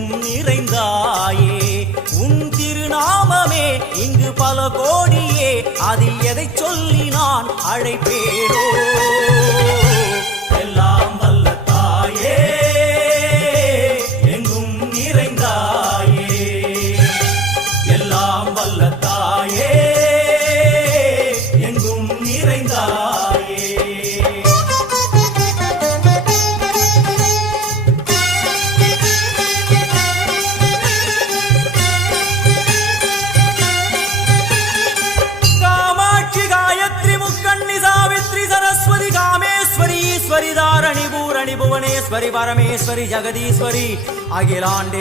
எங்கும் நிறைந்தாயே உன் திருநாமமே இங்கு பல கோடியே அதில் எதை சொல்லி நான் அழைப்பேனோ எல்லாம் வல்ல தாயே எங்கும் நிறைந்தாயே எல்லாம் வல்ல தாயே எங்கும் நிறைந்தாயே ईश्वरी धारणी भूरणी भुवनेश्वरी परमेश्वरी जगदीश्वरी अखिलांडे